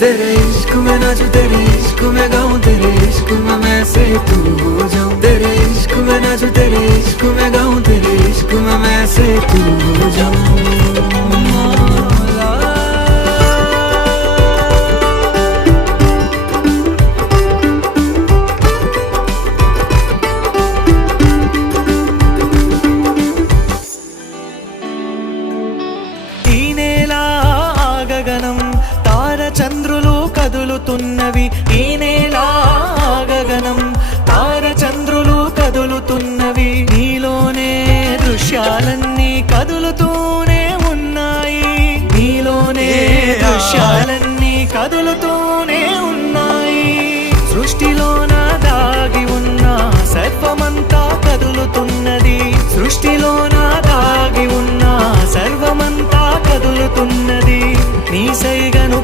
तेरे इश्क में नाचूं, तेरे इश्क में गाऊं, तेरे इश्क में मैं से तू हो जाऊं। तेरे इश्क में नाचूं, तेरे इश्क में गाऊं, तेरे इश्क में मैं से तू हो जाऊं। గగనం తార చంద్రులు కదులుతున్నవి, ఈ నేల గగనం తార చంద్రులు కదులుతున్నవి, నీలోనే దృశ్యాలన్నీ కదులుతూనే ఉన్నాయి, నీలోనే దృశ్యాలన్నీ కదులుతూనే ఉన్నాయి. సృష్టిలోన దాగి ఉన్న సర్వమంతా కదులుతున్నది, సృష్టిలోన దాగి ఉన్న సర్వమంతా కదులుతున్నది. నీ సైగను